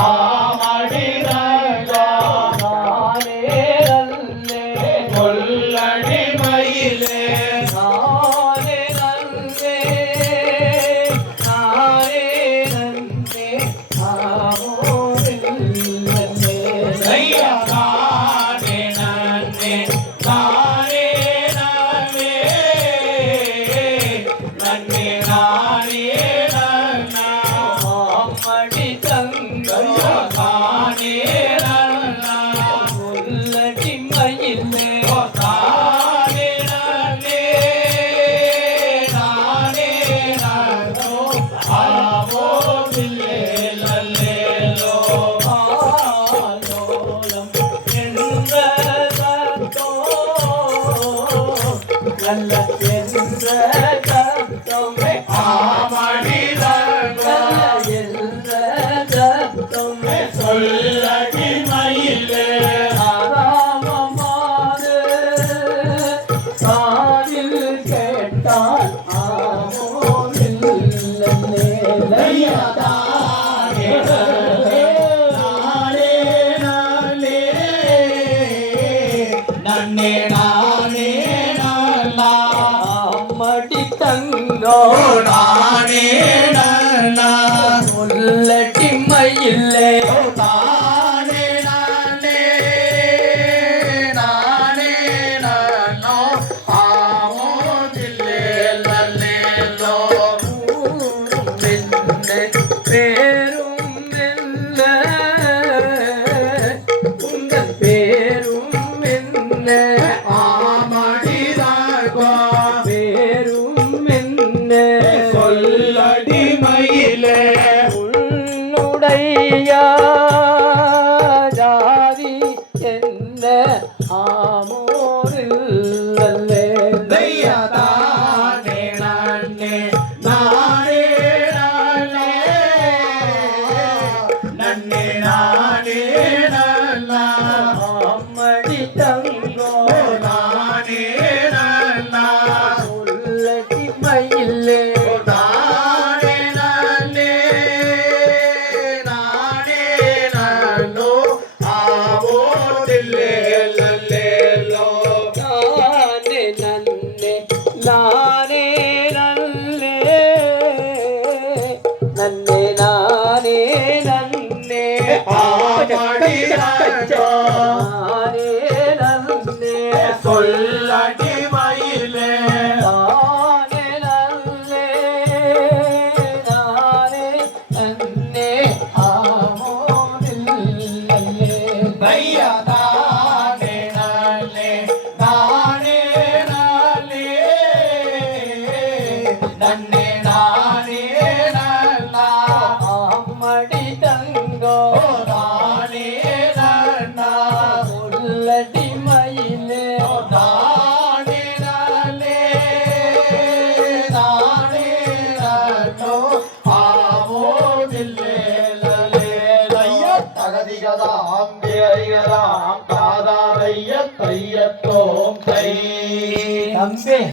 Ah. तुम्हें तो आमा தங்கோ நானே? நல்ல மயிலே தான் நானே. ஐயதாம் தேயதாம் தாதாரைய தையத்தோம் தை